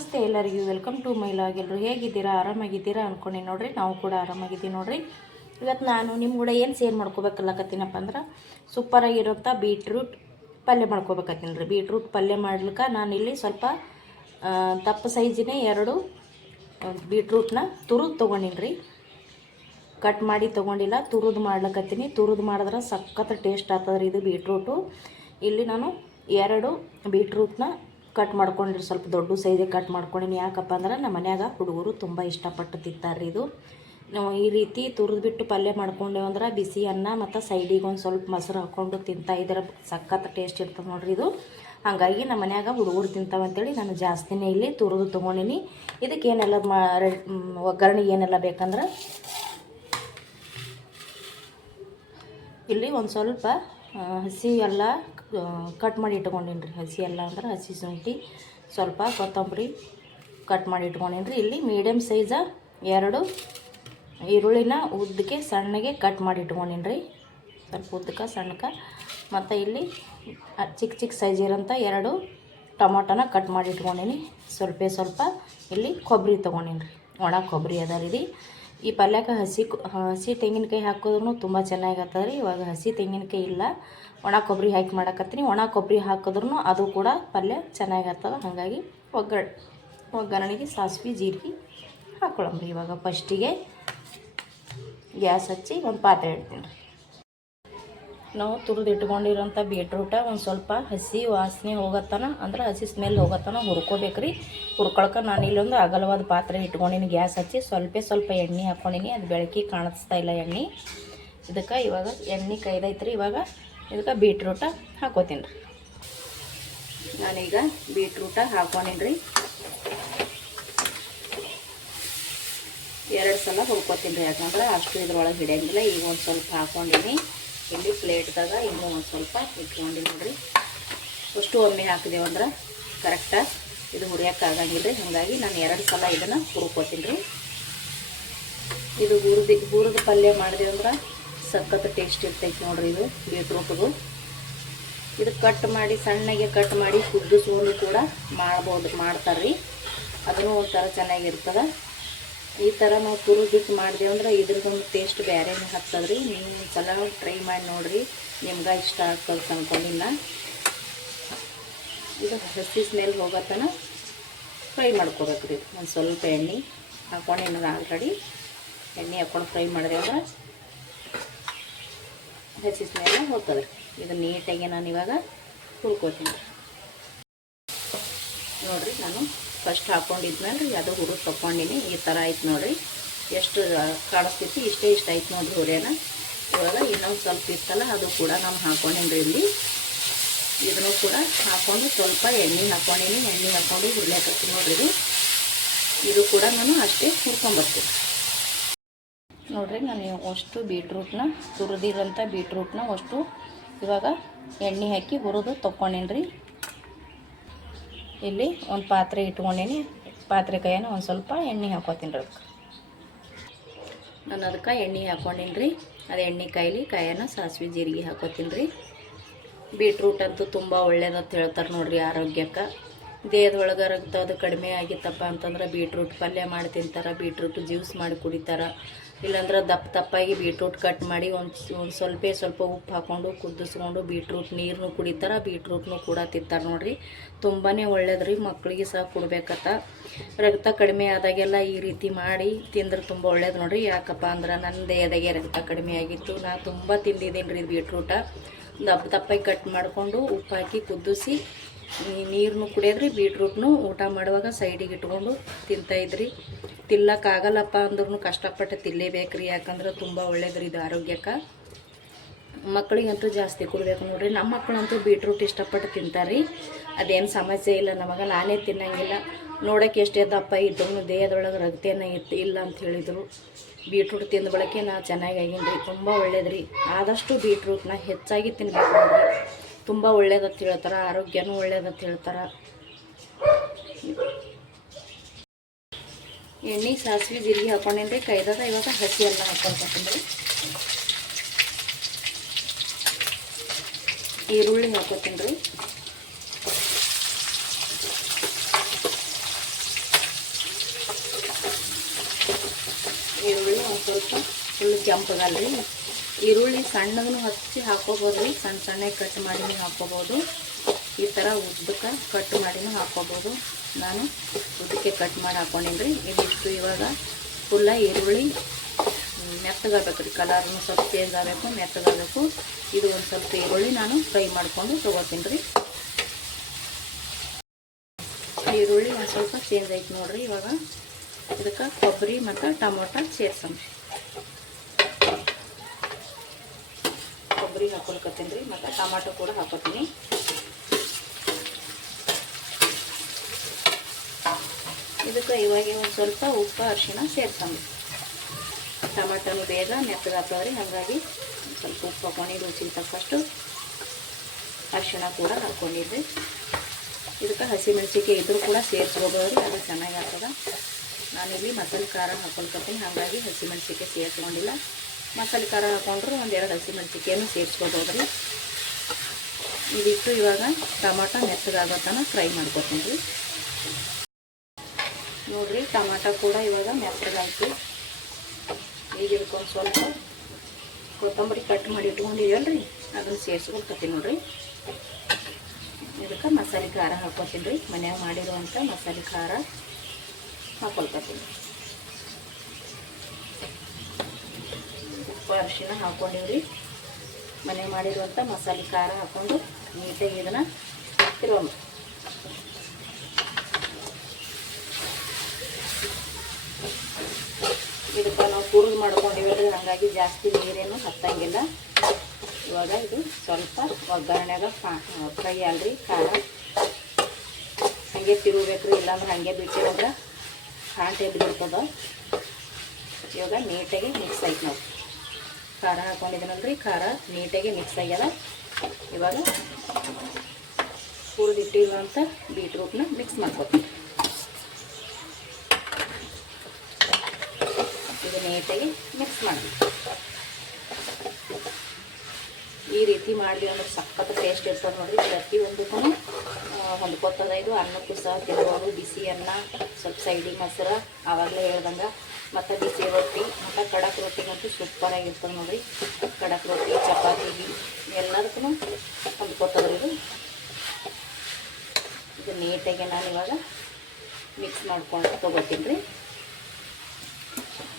ನಮಸ್ತೆ ಎಲ್ಲರಿಗೂ, welcome to my log. ಎಲ್ಲರೂ ಹೇಗಿದ್ದೀರಾ? ಆರಾಮಾಗಿದ್ದೀರಾ ಅಂದ್ಕೊಂಡು ನೋಡ್ರಿ. ನಾವು ಕೂಡ ಆರಾಮಾಗಿದ್ದೀವಿ ನೋಡ್ರಿ. ಇವತ್ತು ನಾನು ನಿಮ್ಮ ಕೂಡ ಏನು ಸೇರ್ ಮಾಡ್ಕೋಬೇಕಲ್ಲಕತ್ತೀನಪ್ಪ ಅಂದ್ರೆ ಸೂಪರಾಗಿರೋಂಥ ಬೀಟ್ರೂಟ್ ಪಲ್ಯ ಮಾಡ್ಕೋಬೇಕತ್ತೀನಿ ರೀ. ಬೀಟ್ರೂಟ್ ಪಲ್ಯ ಮಾಡ್ಲಿಕ್ಕೆ ನಾನಿಲ್ಲಿ ಸ್ವಲ್ಪ ದಪ್ಪ ಸೈಜಿನೇ 2 ಬೀಟ್ರೂಟ್ನ ತುರಿದು ತೊಗೊಂಡಿನಿ ರೀ. ಕಟ್ ಮಾಡಿ ತೊಗೊಂಡಿಲ್ಲ, ತುರಿದು ಮಾಡ್ಲಕತ್ತೀನಿ. ತುರಿದು ಮಾಡಿದ್ರೆ ಸಖತ್ ಟೇಸ್ಟ್ ಆಗ್ತದ್ರಿ ಇದು ಬೀಟ್ರೂಟು. ಇಲ್ಲಿ ನಾನು 2 ಬೀಟ್ರೂಟ್ನ ಕಟ್ ಮಾಡ್ಕೊಂಡ್ರಿ, ಸ್ವಲ್ಪ ದೊಡ್ಡ ಸೈಜಿಗೆ ಕಟ್ ಮಾಡ್ಕೊಂಡಿನಿ. ಯಾಕಪ್ಪ ಅಂದ್ರೆ ನಮ್ಮ ಮನ್ಯಾಗ ಹುಡುಗರು ತುಂಬ ಇಷ್ಟಪಟ್ಟು ತಿಂತಾರೆ. ಇದು ನಾವು ಈ ರೀತಿ ತುರಿದ್ಬಿಟ್ಟು ಪಲ್ಯ ಮಾಡ್ಕೊಂಡೇವು ಅಂದ್ರೆ ಬಿಸಿ ಅನ್ನ ಮತ್ತು ಸೈಡಿಗೆ ಒಂದು ಸ್ವಲ್ಪ ಮೊಸರು ಹಾಕ್ಕೊಂಡು ತಿಂತಾ ಇದ್ರೆ ಸಖತ್ ಟೇಸ್ಟ್ ಇರ್ತದೆ ನೋಡ್ರಿ ಇದು. ಹಾಗಾಗಿ ನಮ್ಮ ಮನ್ಯಾಗ ಹುಡುಗರು ತಿಂತಾವಂತೇಳಿ ನಾನು ಜಾಸ್ತಿನೇ ಇಲ್ಲಿ ತುರಿದು ತೊಗೊಂಡಿನಿ. ಇದಕ್ಕೆ ಏನೆಲ್ಲ ಒಗ್ಗರಣೆಗೆ ಏನೆಲ್ಲ ಬೇಕಂದ್ರೆ ಇಲ್ಲಿ ಒಂದು ಸ್ವಲ್ಪ ಹಸಿ ಎಲ್ಲ ಕಟ್ ಮಾಡಿ ಇಟ್ಕೊಂಡಿನಿ ರೀ. ಹಸಿ ಎಲ್ಲ ಅಂದ್ರೆ ಹಸಿ ಶುಂಠಿ, ಸ್ವಲ್ಪ ಕೊತ್ತಂಬರಿ ಕಟ್ ಮಾಡಿ ಇಟ್ಕೊಂಡಿನಿ ರೀ. ಇಲ್ಲಿ ಮೀಡಿಯಮ್ ಸೈಜ 2 ಈರುಳ್ಳಿನ ಉದ್ದಕ್ಕೆ ಸಣ್ಣಗೆ ಕಟ್ ಮಾಡಿ ಇಟ್ಕೊಂಡಿನಿ ರೀ, ಸ್ವಲ್ಪ ಉದ್ದಕ್ಕೆ ಸಣ್ಣಕ್ಕೆ. ಮತ್ತು ಇಲ್ಲಿ ಚಿಕ್ಕ ಸೈಜ್ ಇರೋಂಥ 2 ಟೊಮಾಟೋನ ಕಟ್ ಮಾಡಿ ಇಟ್ಕೊಂಡಿನಿ. ಸ್ವಲ್ಪ ಇಲ್ಲಿ ಕೊಬ್ಬರಿ ತೊಗೊಂಡಿನಿ ರೀ, ಒಣ ಕೊಬ್ಬರಿ ಅದ ರೀ. ಈ ಪಲ್ಯಕ್ಕೆ ಹಸಿ ತೆಂಗಿನಕಾಯಿ ಹಾಕೋದ್ರೂ ತುಂಬ ಚೆನ್ನಾಗಿರ್ತದೆ ರೀ. ಇವಾಗ ಹಸಿ ತೆಂಗಿನಕಾಯಿ ಇಲ್ಲ, ಒಣ ಕೊಬ್ಬರಿ ಹಾಕಿ ಮಾಡಕತ್ತೀನಿ. ಒಣ ಕೊಬ್ಬರಿ ಹಾಕಿದ್ರೂ ಅದು ಕೂಡ ಪಲ್ಯ ಚೆನ್ನಾಗಿರ್ತದೆ. ಹಾಗಾಗಿ ಒಗ್ಗರಣೆಗೆ ಸಾಸಿವೆ ಜೀರಿಗೆ ಹಾಕ್ಕೊಳ್ಳಂಬ್ರಿ. ಇವಾಗ ಫಸ್ಟಿಗೆ ಗ್ಯಾಸ್ ಹಚ್ಚಿ ಒಂದು ಪಾತ್ರೆ ಇಡ್ತೀನಿ ರೀ. ನಾವು ತುರಿದು ಇಟ್ಕೊಂಡಿರೋಂಥ ಬೀಟ್ರೂಟ ಒಂದು ಸ್ವಲ್ಪ ಹಸಿ ವಾಸನೆ ಹೋಗತ್ತನ ಅಂದ್ರೆ ಹಸಿ ಸ್ಮೆಲ್ ಹೋಗತ್ತನ ಹುರ್ಕೋಬೇಕು ರೀ. ಹುರ್ಕೊಳಕ್ಕೆ ನಾನು ಇಲ್ಲೊಂದು ಅಗಲವಾದ ಪಾತ್ರೆ ಇಟ್ಕೊಂಡಿನಿ. ಗ್ಯಾಸ್ ಹಚ್ಚಿ ಸ್ವಲ್ಪ ಎಣ್ಣೆ ಹಾಕ್ಕೊಂಡಿನಿ. ಅದು ಬೆಳಕಿ ಕಾಣಿಸ್ತಾ ಇಲ್ಲ ಎಣ್ಣೆ. ಇದಕ್ಕೆ ಇವಾಗ ಎಣ್ಣೆ ಕೈದೈತೆ ರೀ. ಇವಾಗ ಇದಕ್ಕೆ ಬೀಟ್ರೂಟ ಹಾಕೋತೀನಿ ರೀ. ನಾನೀಗ ಬೀಟ್ರೂಟ ಹಾಕ್ಕೊಂಡಿನಿ ರೀ. 2 ಸಲ ಹುರ್ಕೋತೀನಿ ರೀ, ಯಾಕಂದ್ರೆ ಅಷ್ಟು ಇದ್ರೊಳಗೆ ಹಿಡಿಯಂಗಿಲ್ಲ. ಈಗ ಒಂದು ಸ್ವಲ್ಪ ಹಾಕ್ಕೊಂಡಿನಿ. ಇಲ್ಲಿ ಪ್ಲೇಟ್ದಾಗ ಇನ್ನೂ ಒಂದು ಸ್ವಲ್ಪ ಇಟ್ಕೊಂಡು ನೋಡ್ರಿ. ಅಷ್ಟು ಒಮ್ಮೆ ಹಾಕಿದೆವು ಅಂದ್ರೆ ಕರೆಕ್ಟಾಗಿ ಇದು ಹುರಿಯೋಕ್ಕಾಗಂಗಿಲ್ಲ ರೀ. ಹಾಗಾಗಿ ನಾನು 2 ಸಲ ಇದನ್ನು ಹುರ್ಕೋತೀನಿ ರೀ. ಇದು ಹುರಿದು ಪಲ್ಯ ಮಾಡಿದೆವು ಅಂದ್ರೆ ಸಖತ್ ಟೇಸ್ಟ್ ಇರ್ತೈತೆ ನೋಡ್ರಿ. ಇದು ಬೀಟ್ರೂಟ್ದು ಇದು ಸಣ್ಣಗೆ ಕಟ್ ಮಾಡಿ ಕುದಿಸ್ಕೊಂಡು ಕೂಡ ಮಾಡ್ತಾರೆ ರೀ. ಅದನ್ನು ಒಂಥರ ಚೆನ್ನಾಗಿರ್ತದೆ. ಈ ಥರ ನಾವು ತುರಿದ್ಬಿಟ್ಟು ಮಾಡಿದೆವು ಅಂದ್ರೆ ಇದ್ರದ್ದೊಂದು ಟೇಸ್ಟ್ ಬೇರೆನೇ ಹತ್ತದ ರೀ. ನೀವು ಸಲ ಟ್ರೈ ಮಾಡಿ ನೋಡಿರಿ, ನಿಮ್ಗೆ ಇಷ್ಟ ಆಗ್ತದೆ ಅನ್ಕೊಂಡಿಲ್ಲ. ಇದು ಹಸಿ ಸ್ಮೆಲ್ ಹೋಗತ್ತನ ಫ್ರೈ ಮಾಡ್ಕೋಬೇಕು ರೀ. ಒಂದು ಸ್ವಲ್ಪ ಎಣ್ಣೆ ಹಾಕ್ಕೊಂಡು ಏನಾದ್ರು ಆಲ್ರೆಡಿ ಎಣ್ಣೆ ಹಾಕ್ಕೊಂಡು ಫ್ರೈ ಮಾಡಿದೆ ಅಂದ್ರೆ ಹಸಿ ಸ್ಮೆಲ್ ಹೋಗ್ತದೆ ರೀ. ಇದು ನೀಟಾಗಿ ನಾನು ಇವಾಗ ಹುರ್ಕೋತೀನಿ ನೋಡಿರಿ. ನಾನು ಫಸ್ಟ್ ಹಾಕ್ಕೊಂಡಿದ್ಮೇಲೆ ರೀ ಅದು ಹುರಿದು ತೊಗೊಂಡಿನಿ. ಈ ಥರ ಆಯ್ತು ನೋಡಿರಿ. ಎಷ್ಟು ಕಾಣಿಸ್ತೈತಿ ಇಷ್ಟ ಆಯ್ತು ನೋಡಿರಿ ಹುರಿಯೋಣ. ಇವಾಗ ಇನ್ನೊಂದು ಸ್ವಲ್ಪ ಇತ್ತಲ್ಲ ಅದು ಕೂಡ ನಾನು ಹಾಕ್ಕೊಂಡಿನಿ ರೀ. ಇಲ್ಲಿ ಇದನ್ನು ಕೂಡ ಹಾಕ್ಕೊಂಡು ಸ್ವಲ್ಪ ಎಣ್ಣೆ ಹಾಕ್ಕೊಂಡಿನಿ. ಎಣ್ಣೆ ಹಾಕ್ಕೊಂಡು ಹುರಿಯಾಕತ್ತೀನಿ ನೋಡ್ರಿ. ಇದು ಕೂಡ ನಾನು ಅಷ್ಟೇ ಹುರ್ಕೊಂಬರ್ತೀನಿ ನೋಡಿರಿ. ನಾನು ಅಷ್ಟು ಬೀಟ್ರೂಟ್ನ ತುರಿದಿರೋಂಥ ಬೀಟ್ರೂಟ್ನ ಅಷ್ಟು ಇವಾಗ ಎಣ್ಣೆ ಹಾಕಿ ಹುರಿದು ತೊಗೊಂಡಿನಿ ರೀ. ಇಲ್ಲಿ ಒಂದು ಪಾತ್ರೆ ಇಟ್ಕೊಂಡಿನಿ. ಪಾತ್ರೆ ಕೈಯನ್ನು ಒಂದು ಸ್ವಲ್ಪ ಎಣ್ಣೆ ಹಾಕೋತೀನಿ ರೀ. ನಾನು ಅದಕ್ಕೆ ಎಣ್ಣೆ ಹಾಕ್ಕೊಂಡಿನಿ ರೀ. ಅದು ಎಣ್ಣೆ ಕಾಯನ್ನು ಸಾಸಿವೆ ಜೀರಿಗೆ ಹಾಕೋತೀನಿ ರೀ. ಬೀಟ್ರೂಟ್ ಅಂತೂ ತುಂಬ ಒಳ್ಳೇದಂತ ಹೇಳ್ತಾರೆ ನೋಡಿರಿ ಆರೋಗ್ಯಕ್ಕೆ. ದೇಹದೊಳಗೆ ರಕ್ತ ಅದು ಕಡಿಮೆ ಆಗಿತ್ತಪ್ಪ ಅಂತಂದ್ರೆ ಬೀಟ್ರೂಟ್ ಪಲ್ಯ ಮಾಡಿ ತಿಂತಾರೆ. ಬೀಟ್ರೂಟ್ ಜ್ಯೂಸ್ ಮಾಡಿ ಕುಡಿತಾರೆ. ಇಲ್ಲಾಂದ್ರೆ ದಪ್ಪಾಗಿ ಬೀಟ್ರೂಟ್ ಕಟ್ ಮಾಡಿ ಒಂದು ಸ್ವಲ್ಪ ಉಪ್ಪು ಹಾಕ್ಕೊಂಡು ಕುದಿಸ್ಕೊಂಡು ಬೀಟ್ರೂಟ್ ನೀರನ್ನು ಕುಡಿತಾರೆ. ಬೀಟ್ರೂಟ್ನು ಕೂಡ ತಿಂತಾರೆ ನೋಡಿರಿ. ತುಂಬಾ ಒಳ್ಳೇದು ರೀ. ಮಕ್ಕಳಿಗೆ ಸಹ ಕೊಡ್ಬೇಕತ್ತ. ರಕ್ತ ಕಡಿಮೆ ಆದಾಗೆಲ್ಲ ಈ ರೀತಿ ಮಾಡಿ ತಿಂದ್ರೆ ತುಂಬ ಒಳ್ಳೇದು ನೋಡಿರಿ. ಯಾಕಪ್ಪ ಅಂದ್ರೆ ನನ್ನ ದೇಹದಾಗೆ ರಕ್ತ ಕಡಿಮೆ ಆಗಿತ್ತು. ನಾನು ತುಂಬ ತಿಂದಿದ್ದೀನಿ ರೀ ಬೀಟ್ರೂಟ. ದಪ್ಪಾಗಿ ಕಟ್ ಮಾಡಿಕೊಂಡು ಉಪ್ಪು ಹಾಕಿ ಕುದಿಸಿ ನೀರನ್ನು ಕುಡಿಯೋದ್ರಿ. ಬೀಟ್ರೂಟ್ನು ಊಟ ಮಾಡುವಾಗ ಸೈಡಿಗೆ ಇಟ್ಕೊಂಡು ತಿಂತಾಯಿದ್ರಿ. ತಿನ್ನಕ್ಕಾಗಲ್ಲಪ್ಪ ಅಂದ್ರೂ ಕಷ್ಟಪಟ್ಟು ತಿನ್ನಲೇಬೇಕ್ರಿ. ಯಾಕಂದ್ರೆ ತುಂಬ ಒಳ್ಳೇದ್ರಿ ಇದು ಆರೋಗ್ಯಕ್ಕೆ. ಮಕ್ಕಳಿಗಂತೂ ಜಾಸ್ತಿ ಕೊಡಬೇಕು ನೋಡಿರಿ. ನಮ್ಮ ಮಕ್ಕಳಂತೂ ಬೀಟ್ರೂಟ್ ಇಷ್ಟಪಟ್ಟು ತಿಂತಾರೆ ರೀ. ಅದೇನು ಸಮಸ್ಯೆ ಇಲ್ಲ ನಮಗೆ. ನಾನೇ ತಿನ್ನಂಗಿಲ್ಲ. ನೋಡೋಕ್ಕೆ ಎಷ್ಟೇ ದಪ್ಪ ಇದ್ರೂ ದೇಹದೊಳಗೆ ರಕ್ತೇನ ಇಲ್ಲ ಅಂತ ಹೇಳಿದರು. ಬೀಟ್ರೂಟ್ ತಿಂದ ಬಳಕೆ ನಾ ಚೆನ್ನಾಗಾಗಿನಿ ರೀ. ತುಂಬ ಒಳ್ಳೇದ್ರಿ. ಆದಷ್ಟು ಬೀಟ್ರೂಟ್ನ ಹೆಚ್ಚಾಗಿ ತಿನ್ಬೇಕು ನೋಡಿರಿ. ತುಂಬ ಒಳ್ಳೇದಂತ ಹೇಳ್ತಾರೆ. ಆರೋಗ್ಯನೂ ಒಳ್ಳೇದಂತ ಹೇಳ್ತಾರೆ. ಎಣ್ಣೆ ಸಾಸಿವೆ ಜೀರಿಗೆ ಹಾಕ್ಕೊಂಡೇನ್ರಿ. ಕೈದಾಗ ಇವಾಗ ಹಸಿ ಎಲ್ಲ ಹಾಕ್ಕೊಳ್ತೀನಿ ರೀ. ಈರುಳ್ಳಿ ಹಾಕ್ಕೊತೀನಿ ರೀ. ಸ್ವಲ್ಪ ಫುಲ್ ಕೆಂಪಗಲ್ರಿ. ಈರುಳ್ಳಿ ಸಣ್ಣಗೂ ಹಚ್ಚಿ ಹಾಕೋಬೋದು ರೀ, ಸಣ್ಣ ಸಣ್ಣ ಕಟ್ ಮಾಡಿನೂ ಹಾಕೋಬೋದು. ಈ ಥರ ಉದ್ದಕ್ಕೆ ಕಟ್ ಮಾಡಿನೂ ಹಾಕೋಬೋದು. ನಾನು ಉದ್ದಕ್ಕೆ ಕಟ್ ಮಾಡಿ ಹಾಕೊಂಡೀನಿ ರೀ. ಇದಿಷ್ಟು ಇವಾಗ ಫುಲ್ಲ ಈರುಳ್ಳಿ ಮೆತ್ತಗಾಗಬೇಕು ರೀ, ಕಲರ್ನು ಸ್ವಲ್ಪ ಚೇಂಜ್ ಆಗಬೇಕು, ಮೆತ್ತಗಾಗಬೇಕು. ಇದು ಒಂದು ಸ್ವಲ್ಪ ಈರುಳ್ಳಿ ನಾನು ಫ್ರೈ ಮಾಡ್ಕೊಂಡು ತೊಗೋತೀನಿ ರೀ. ಈರುಳ್ಳಿ ಒಂದು ಸ್ವಲ್ಪ ಚೇಂಜ್ ಆಯ್ತು ನೋಡಿರಿ. ಇವಾಗ ಇದಕ್ಕೆ ಕೊಬ್ಬರಿ ಮತ್ತು ಟೊಮೊಟೊ ಸೇರ್ಸೋಣ. ಕೊಬ್ಬರಿ ಹಾಕೊಳ್ಕತ್ತೀನಿ ರೀ, ಮತ್ತು ಟೊಮಾಟೊ ಕೂಡ ಹಾಕೋತೀನಿ. ಇದಕ್ಕೆ ಇವಾಗ ಒಂದು ಸ್ವಲ್ಪ ಉಪ್ಪು ಅರಿಶಿಣ ಸೇರ್ಸೋಣ. ಟೊಮಾಟೊನು ಬೇಗ ಮೆತ್ತಗಾಗ್ತವ್ರಿ, ಹಾಗಾಗಿ ಸ್ವಲ್ಪ ಉಪ್ಪು ಹಾಕೊಂಡು ರುಚಿಗೆ ತಕ್ಕಷ್ಟು ಅರಿಶಿಣ ಕೂಡ ಹಾಕ್ಕೊಂಡಿದ್ದೆ. ಇದಕ್ಕೆ ಹಸಿಮೆಣಸಿಗೆ ಇದ್ರೂ ಕೂಡ ಸೇರಿಸ್ಕೋಬೋದ್ರಿ, ಅದು ಚೆನ್ನಾಗಿ ಆಗ್ತದೆ. ನಾನಿಲ್ಲಿ ಮಸಾಲೆ ಖಾರ ಹಾಕೊಳ್ಕೊತೀನಿ, ಹಾಗಾಗಿ ಹಸಿಮೆಣಸಿಗೆ ಸೇರಿಸ್ಕೊಂಡಿಲ್ಲ. ಮಸಾಲೆ ಖಾರ ಹಾಕೊಂಡ್ರು ಒಂದೆರಡು ಹಸಿಮೆಣಸಿಗೆಯನ್ನು ಸೇರಿಸ್ಕೋಬೋದ್ರಿ. ಇದಿಟ್ಟು ಇವಾಗ ಟೊಮಾಟೊ ಮೆತ್ತಗಾಗೋ ತನಕ ಫ್ರೈ ಮಾಡ್ಕೊತೀನಿ ರೀ. ನೋಡಿರಿ, ಟೊಮಾಟೊ ಕೂಡ ಇವಾಗ ಮೆತ್ತಗಾಯ್ತು. ಈಗ ಇದಕ್ಕೊಂದು ಸ್ವಲ್ಪ ಕೊತ್ತಂಬರಿ ಕಟ್ ಮಾಡಿ ಇಟ್ಕೊಂಡಿದ್ದೀವಲ್ರಿ, ಅದನ್ನು ಸೇರಿಸ್ಕೊಳ್ತೀನಿ ನೋಡಿರಿ. ಇದಕ್ಕೆ ಮಸಾಲೆ ಖಾರ ಹಾಕ್ಕೊತೀನಿ ರೀ, ಮನ್ಯಾಗ ಮಾಡಿರುವಂಥ ಮಸಾಲೆ ಖಾರ ಹಾಕೊಳ್ತೀನಿ. ಉಪ್ಪು ಅರಿಶಿಣ ಹಾಕ್ಕೊಂಡಿವ್ರಿ, ಮನೆ ಮಾಡಿರುವಂಥ ಮಸಾಲೆ ಖಾರ ಹಾಕ್ಕೊಂಡು ನೀಟಾಗಿ ಇದನ್ನು ತಿರುಗೋಣ. ಇದಕ್ಕೆ ನಾವು ಕುರುದು ಮಾಡ್ಕೊಂಡಿವಲ್ರಿ, ಹಾಗಾಗಿ ಜಾಸ್ತಿ ನೀರೇನು ಹತ್ತಂಗಿಲ್ಲ. ಇವಾಗ ಇದು ಸ್ವಲ್ಪ ಒಗ್ಗರಣೆಗ ಫ್ರೈ ಅಲ್ರಿ, ಖಾರ ಹಾಗೆ ತಿರುಗಬೇಕ್ರಿ, ಇಲ್ಲಾಂದ್ರೆ ಹಾಗೆ ಬಿಟ್ಟಿರೋದ್ರೆ ಕಾಂಟೆ ಬಿಟ್ಟಿರ್ತದ. ಇವಾಗ ನೀಟಾಗಿ ಮಿಕ್ಸ್ ಆಯ್ತು. ನಾವು ಖಾರ ಹಾಕೊಂಡಿದ್ದೀನಲ್ರಿ, ಖಾರ ನೀಟಾಗಿ ಮಿಕ್ಸ್ ಆಗ್ಯದ. ಇವಾಗ ಹುರಿದಿಟ್ಟಿರುವಂಥ ಬೀಟ್ರೂಟ್ನ ಮಿಕ್ಸ್ ಮಾಡ್ಕೊತೀವಿ. ಇದು ನೀಟಾಗಿ ಮಿಕ್ಸ್ ಮಾಡಿ ಈ ರೀತಿ ಮಾಡಲಿ ಅಂದ್ರೆ ಸಖತ್ ಟೇಸ್ಟ್ ಇರ್ತದೆ ನೋಡಿರಿ. ಪ್ರತಿಯೊಂದಕ್ಕೂ ಹೊಂದ್ಕೊತದ. ಇದು ಅನ್ನಕ್ಕೂ ಸಹ ತಿನ್ಬೋದು. ಬಿಸಿ ಅನ್ನ, ಸ್ವಲ್ಪ ಸೈಡಿ ಮೊಸರು ಆವಾಗಲೇ ಹೇಳ್ದಂಗೆ, ಮತ್ತು ಬಿಸಿ ರೊಟ್ಟಿ ಮತ್ತು ಕಡಕ್ ರೊಟ್ಟಿಗಂತೂ ಸೂಪರಾಗಿರ್ತದೆ ನೋಡಿರಿ. ಕಡಕ್ ರೊಟ್ಟಿ, ಚಪಾತಿಗೆ ಎಲ್ಲದಕ್ಕೂ ಹೊಂದ್ಕೊತದ್ರಿ ಇದು. ಇದು ನೀಟಾಗಿ ನಾನು ಇವಾಗ ಮಿಕ್ಸ್ ಮಾಡ್ಕೊಂಡು ತೊಗೋತೀನಿ ರೀ.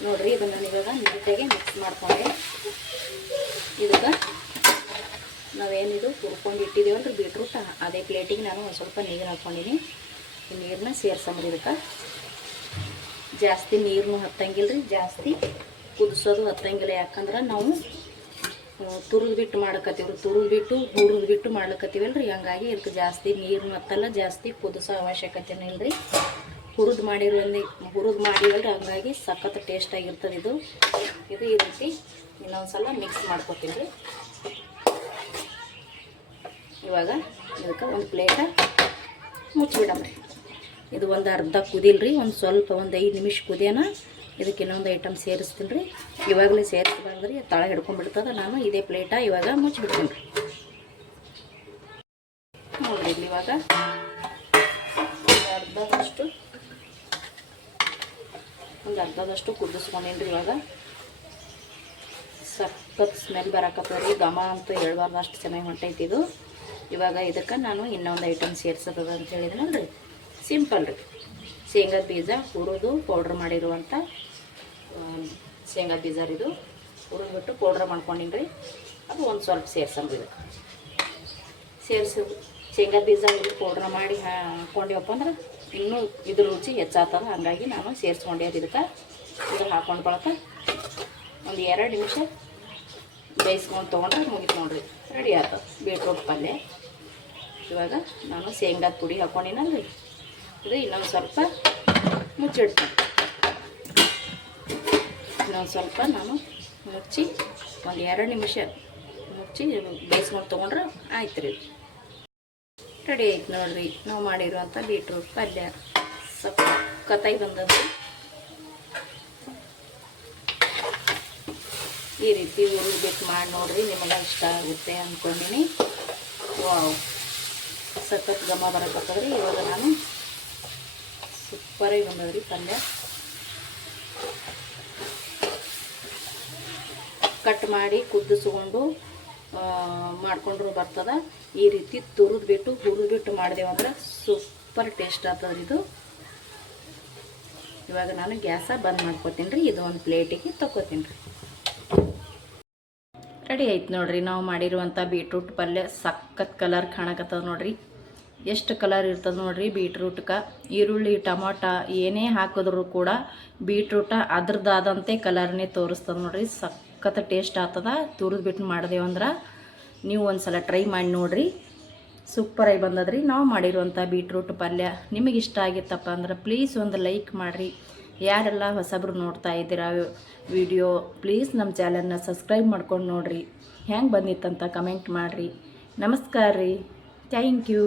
ನೋಡಿರಿ, ಇದನ್ನು ನಾನು ಇವಾಗ ನೀಟಾಗಿ ಮಿಕ್ಸ್ ಮಾಡ್ಕೊಂಡೆ. ಇದಕ್ಕೆ ನಾವೇನಿದು ಹುರ್ಕೊಂಡು ಇಟ್ಟಿದ್ದೀವಲ್ರಿ ಬೀಟ್ರೂಟ್, ಅದೇ ಪ್ಲೇಟಿಗೆ ನಾನು ಒಂದು ಸ್ವಲ್ಪ ನೀರು ಹಾಕ್ಕೊಂಡಿನಿ. ಈ ನೀರನ್ನ ಸೇರ್ಸಂಬ್ರಿ. ಇದಕ್ಕೆ ಜಾಸ್ತಿ ನೀರನ್ನು ಹತ್ತಂಗಿಲ್ಲ ರೀ, ಜಾಸ್ತಿ ಕುದಿಸೋದು ಹತ್ತಂಗಿಲ್ಲ. ಯಾಕಂದ್ರೆ ನಾವು ತುರಿದ್ಬಿಟ್ಟು ಮಾಡ್ಕತ್ತೀವ್ರಿ, ಹುರಿದ್ಬಿಟ್ಟು ಮಾಡ್ಲಕತ್ತೀವಲ್ರಿ, ಹಂಗಾಗಿ ಇದಕ್ಕೆ ಜಾಸ್ತಿ ನೀರನ್ನು ಹತ್ತಲ್ಲ, ಜಾಸ್ತಿ ಕುದಿಸೋ ಅವಶ್ಯಕತೆನೂ ಇಲ್ಲ ರೀ. ಹುರಿದು ಮಾಡಿವಲ್ರಿ, ಹಂಗಾಗಿ ಸಖತ್ ಟೇಸ್ಟ್ ಆಗಿರ್ತದೆ ಇದು. ಈ ರೀತಿ ಇನ್ನೊಂದು ಸಲ ಮಿಕ್ಸ್ ಮಾಡ್ಕೊತೀನಿ ರೀ. ಇವಾಗ ಇದಕ್ಕೆ ಒಂದು ಪ್ಲೇಟ ಮುಚ್ಚಿಬಿಡಮ್ರಿ. ಇದು ಒಂದು ಅರ್ಧ ಕುದಿಲ್ರಿ, ಒಂದು ಸ್ವಲ್ಪ ಒಂದು 5 ನಿಮಿಷ ಕುದಿಯೋಣ. ಇದಕ್ಕೆ ಇನ್ನೊಂದು ಐಟಮ್ ಸೇರಿಸ್ತೀನಿ ರೀ. ಇವಾಗಲೇ ಸೇರಿಸ್ಬಾರ್ದ್ರಿ, ತಳ ಹಿಡ್ಕೊಂಡ್ಬಿಡ್ತದೆ. ನಾನು ಇದೇ ಪ್ಲೇಟ ಇವಾಗ ಮುಚ್ಚಿಬಿಡ್ತೀನಿ ರೀ. ನೋಡಿರಿ, ಇಲ್ಲಿ ಇವಾಗ ಒಂದು ಅರ್ಧದಷ್ಟು ಕುದಿಸ್ಕೊಂಡೇನಿ ರೀ. ಇವಾಗ ಸಖತ್ ಸ್ಮೆಲ್ ಬರಾಕತ್ತವ್ರಿ, ಘಮ ಅಂತೂ ಹೇಳ್ಬಾರ್ದು, ಅಷ್ಟು ಚೆನ್ನಾಗಿ ಹೊಂಟೈತಿ ಇದು. ಇವಾಗ ಇದಕ್ಕೆ ನಾನು ಇನ್ನೊಂದು ಐಟಮ್ ಸೇರ್ಸೋದ ಅಂತ ಹೇಳಿದ್ನಲ್ರಿ, ಸಿಂಪಲ್ ರೀ. ಶೇಂಗದ ಬೀಜ ಹುರಿದು ಪೌಡ್ರ್ ಮಾಡಿರುವಂಥ ಶೇಂಗಾ ಬೀಜ ಇದು ಹುರಿದ್ಬಿಟ್ಟು ಪೌಡ್ರ್ ಮಾಡ್ಕೊಂಡಿನಿ ರೀ. ಅದು ಒಂದು ಸ್ವಲ್ಪ ಸೇರ್ಸಂಬ್ರಿ. ಇದಕ್ಕೆ ಶೇಂಗಾ ಬೀಜ ಹುರಿದು ಪೌಡ್ರ್ ಮಾಡಿ ಹಾಕ್ಕೊಂಡಿವಪ್ಪ ಅಂದ್ರೆ ಇನ್ನೂ ಇದ್ರ ರುಚಿ ಹೆಚ್ಚಾಗ್ತದೆ. ಹಾಗಾಗಿ ನಾನು ಸೇರಿಸ್ಕೊಂಡೇರಿ. ಇದಕ್ಕೆ ಹಾಕ್ಕೊಂಡು ಬಳಕ ಒಂದು 2 ನಿಮಿಷ ಬೇಯಿಸ್ಕೊಂಡು ತೊಗೊಂಡ್ರೆ ಮುಗಿತು ನೋಡ್ರಿ, ರೆಡಿ ಆಗ್ತದೆ ಬೀಟ್ರೂಟ್ ಪಲ್ಯ. ಇವಾಗ ನಾನು ಶೇಂಗಾದ ಪುಡಿ ಹಾಕ್ಕೊಂಡಿನಲ್ರಿ, ಇದು ಇನ್ನೊಂದು ಸ್ವಲ್ಪ ಮುಚ್ಚಿಡ್ತೀನಿ. ಇನ್ನೊಂದು ಸ್ವಲ್ಪ ನಾನು ಮುಚ್ಚಿ ಒಂದು 2 ನಿಮಿಷ ಮುಚ್ಚಿ ಬೇಯಿಸ್ಕೊಂಡು ತೊಗೊಂಡ್ರೆ ಆಯ್ತು ರೀ. ರೆಡಿ ಆಯ್ತು ನೋಡಿರಿ, ನಾವು ಮಾಡಿರುವಂಥ ಬೀಟ್ರೂಟ್ ಪಲ್ಯ. ಸಖತ್ತಾಗಿ ಬಂದದ್ದು. ಈ ರೀತಿ ಉರಿಬೇಕು ಮಾಡಿ ನೋಡಿರಿ, ನಿಮಗೆ ಇಷ್ಟ ಆಗುತ್ತೆ ಅಂದ್ಕೊಂಡಿನಿ. ವಾವ್, ಸಖತ್ ಘಮ ಬರಕತ್ತದ್ರಿ. ಇವಾಗ ನಾನು ಸೂಪರಾಗಿ ಬಂದದ್ರಿ ಪಲ್ಯ. ಕಟ್ ಮಾಡಿ ಕುದಿಸ್ಕೊಂಡು ಮಾಡ್ಕೊಂಡ್ರು ಬರ್ತದೆ. ಈ ರೀತಿ ಹುರಿದ್ಬಿಟ್ಟು ಮಾಡಿದೆವಂದ್ರೆ ಸೂಪರ್ ಟೇಸ್ಟ್ ಆಗ್ತದೆ ಇದು. ಇವಾಗ ನಾನು ಗ್ಯಾಸ ಬಂದ್ ಮಾಡ್ಕೊತೀನಿ ರೀ. ಇದು ಒಂದು ಪ್ಲೇಟಿಗೆ ತಗೋತೀನಿ ರೀ. ರೆಡಿ ಆಯ್ತು ನೋಡ್ರಿ ನಾವು ಮಾಡಿರುವಂಥ ಬೀಟ್ರೂಟ್ ಪಲ್ಯ. ಸಖತ್ ಕಲರ್ ಕಾಣಕತ್ತದ ನೋಡ್ರಿ. ಎಷ್ಟು ಕಲರ್ ಇರ್ತದೆ ನೋಡ್ರಿ ಬೀಟ್ರೂಟ್ಗೆ. ಈರುಳ್ಳಿ ಟೊಮಾಟ ಏನೇ ಹಾಕಿದ್ರು ಕೂಡ ಬೀಟ್ರೂಟ ಅದ್ರದ್ದಾದಂತೆ ಕಲರ್ನೇ ತೋರಿಸ್ತದೆ ನೋಡ್ರಿ. ಸಖತ್ ಟೇಸ್ಟ್ ಆಗ್ತದ. ತುರಿದ್ಬಿಟ್ಟು ಮಾಡಿದೆವಂದ್ರೆ ನೀವು ಒಂದು ಸಲ ಟ್ರೈ ಮಾಡಿ ನೋಡ್ರಿ. ಸೂಪರಾಗಿ ಬಂದದ್ರಿ ನಾವು ಮಾಡಿರುವಂಥ ಬೀಟ್ರೂಟ್ ಪಲ್ಯ. ನಿಮಗೆ ಇಷ್ಟ ಆಗಿತ್ತಪ್ಪ ಅಂದ್ರೆ ಪ್ಲೀಸ್ ಒಂದು ಲೈಕ್ ಮಾಡಿರಿ. ಯಾರೆಲ್ಲ ಹೊಸಬ್ರು ನೋಡ್ತಾ ಇದ್ದೀರಾ ವಿಡಿಯೋ, ಪ್ಲೀಸ್ ನಮ್ಮ ಚಾನಲ್ನ ಸಬ್ಸ್ಕ್ರೈಬ್ ಮಾಡ್ಕೊಂಡು ನೋಡಿರಿ. ಹೆಂಗೆ ಬಂದಿತ್ತಂತ ಕಮೆಂಟ್ ಮಾಡಿರಿ. ನಮಸ್ಕಾರ ರೀ. Thank you.